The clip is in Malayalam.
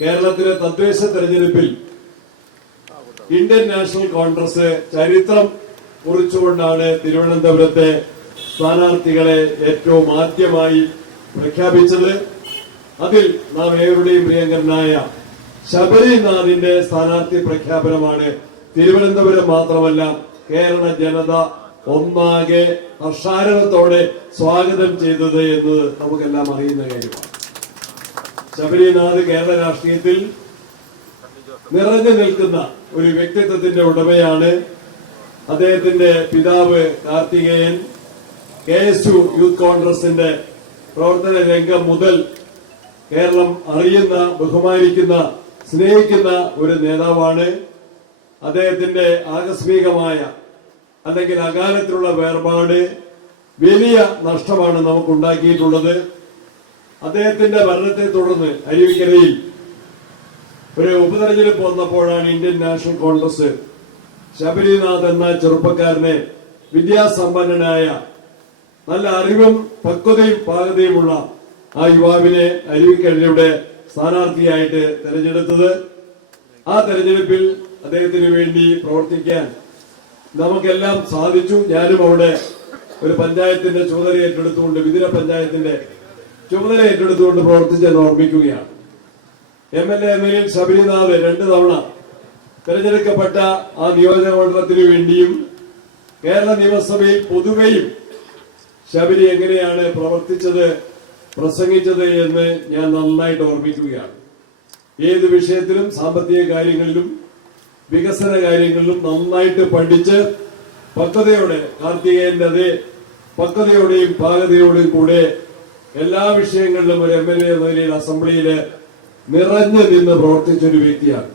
കേരളത്തിലെ തദ്ദേശ തെരഞ്ഞെടുപ്പിൽ ഇന്ത്യൻ നാഷണൽ കോൺഗ്രസ് ചരിത്രം കുറിച്ചുകൊണ്ടാണ് തിരുവനന്തപുരത്തെ സ്ഥാനാർത്ഥികളെ ഏറ്റവും ആദ്യമായി പ്രഖ്യാപിച്ചത്. അതിൽ നാം ഏവരുടെയും പ്രിയങ്കരനായ ശബരിനാഥിന്റെ സ്ഥാനാർത്ഥി പ്രഖ്യാപനമാണ് തിരുവനന്തപുരം മാത്രമല്ല കേരള ജനത ഒന്നാകെ ഹർഷാരവത്തോടെ സ്വാഗതം ചെയ്തത് എന്ന് നമുക്കെല്ലാം അറിയുന്ന കാര്യമാണ്. ശബരിനാഥ് കേരള രാഷ്ട്രീയത്തിൽ നിറഞ്ഞു നിൽക്കുന്ന ഒരു വ്യക്തിത്വത്തിന്റെ ഉടമയാണ് അദ്ദേഹത്തിന്റെ പിതാവ് Karthikeyan. K S U youth കോൺഗ്രസിന്റെ പ്രവർത്തന രംഗം മുതൽ കേരളം അറിയുന്ന ബഹുമാനിക്കുന്ന സ്നേഹിക്കുന്ന ഒരു നേതാവാണ്. അദ്ദേഹത്തിന്റെ ആകസ്മികമായ അല്ലെങ്കിൽ അകാലത്തിലുള്ള വേർപാട് വലിയ നഷ്ടമാണ് നമുക്കുണ്ടാക്കിയിട്ടുള്ളത്. അദ്ദേഹത്തിന്റെ ഭരണത്തെ തുടർന്ന് അരുവിക്കരയിൽ ഒരു ഉപതെരഞ്ഞെടുപ്പ് വന്നപ്പോഴാണ് ഇന്ത്യൻ നാഷണൽ കോൺഗ്രസ് ശബരിനാഥ് എന്ന ചെറുപ്പക്കാരനെ വിദ്യാസമ്പന്നനായ നല്ല അറിവും പക്വതയും പാകതയുമുള്ള ആ യുവാവിനെ അരുവിക്കരയുടെ സ്ഥാനാർത്ഥിയായിട്ട് തെരഞ്ഞെടുത്തത്. ആ തെരഞ്ഞെടുപ്പിൽ അദ്ദേഹത്തിന് വേണ്ടി പ്രവർത്തിക്കാൻ നമുക്കെല്ലാം സാധിച്ചു. ഞാനും അവിടെ ഒരു പഞ്ചായത്തിന്റെ ചുമതല ഏറ്റെടുത്തുകൊണ്ട് വിതിര പഞ്ചായത്തിന്റെ ചുമതല ഏറ്റെടുത്തുകൊണ്ട് പ്രവർത്തിച്ചെന്ന് ഓർമ്മിക്കുകയാണ്. എം എൽ എ നിലയിൽ ശബരിനാഥ് രണ്ടു തവണ തെരഞ്ഞെടുക്കപ്പെട്ട ആ നിയോജക മണ്ഡലത്തിനു വേണ്ടിയും കേരള നിയമസഭയിൽ പൊതുവെയും ശബരി എങ്ങനെയാണ് പ്രവർത്തിച്ചത് പ്രസംഗിച്ചത് എന്ന് ഞാൻ നന്നായിട്ട് ഓർമ്മിക്കുകയാണ്. ഏത് വിഷയത്തിലും സാമ്പത്തിക കാര്യങ്ങളിലും വികസന കാര്യങ്ങളിലും നന്നായിട്ട് പഠിച്ച് പക്വതയോടെ കാർത്തികേയന്റെ അതേ പക്വതയോടെയും പാകതയോടെയും കൂടെ എല്ലാ വിഷയങ്ങളിലും ഒരു എം എൽ എ എന്ന നിലയിൽ അസംബ്ലിയിൽ നിറഞ്ഞു നിന്ന് പ്രവർത്തിച്ച ഒരു വ്യക്തിയാണ്.